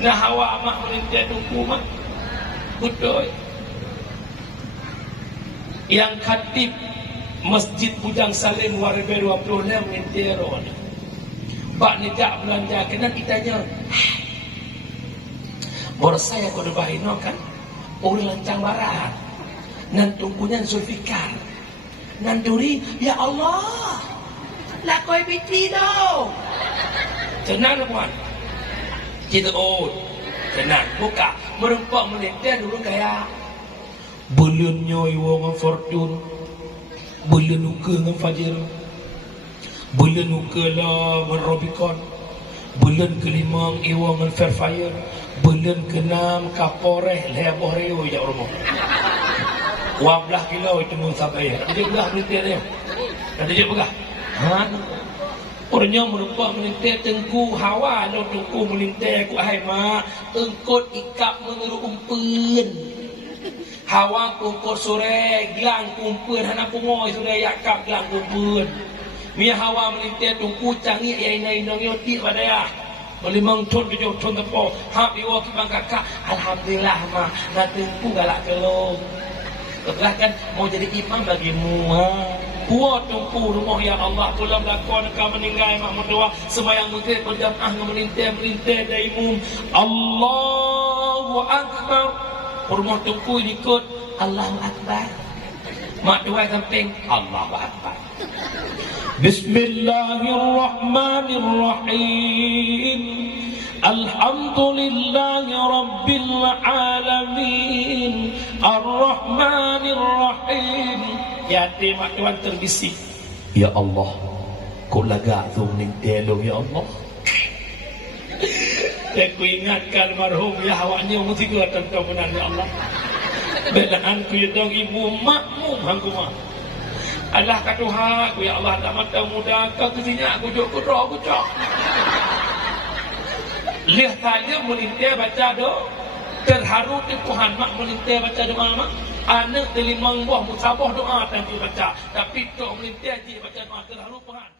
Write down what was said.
Nah hawa mak melintir tungku mak betul. Yang khatib Masjid Bujang Salim Warga 26 melintir bak negak belanja kena ditanya saya kode bahino kan orang lancang barat nan tungkunya Zulfikar nan duri ya Allah lakoi biti do tenang kawan kita tenang buka merempak melintir dulu kayak belum nyoy wong fortune belum nuke ngam fajir bulan ukela menrobikon bulan kelima iwang fairfire bulan keenam kaporeh leboreo ya rumah wablah kilo itu mun sampai dia belah melintir dia ada dia begah orangnya merupakan melintir tengku hawa lo tengku melintir ku hai mak engkot ikap mengeru umpen hawa kumpul sore gelang kumpul hana pungoy sore yakap gelang kumpul Mia hawa melintir tungku canggih ya inai nong yoti pada ya melimang ton 7 ton tepo hab iwo kibang kakak alhamdulillah mah na tungku galak kelong kan mau jadi imam bagimu kuat tungku rumah ya Allah pulang lakon kau meninggal mak berdoa sembahyang maghrib berjamaah melintir daimu Allahu akbar rumah tungku ikut Allahu akbar mak doa samping Allahu akbar Bismillahirrahmanirrahim Alhamdulillahi Rabbil Alamin Ar-Rahmanirrahim ya mak Tuhan terbisik ya Allah kau lagak tu menintelo ya Allah aku ingatkan marhum ya awaknya mesti kau tentang ya Allah belaan ku yudang ibu makmum hangku mak Allah katuha ku ya Allah tak mata muda kau kesinya aku jok roh aku cok lihat saja melintir baca do terharu di Tuhan mak melintir baca doa mak anak 5 buah musabah doa nanti baca tapi tok melintir je baca doa terharu Tuhan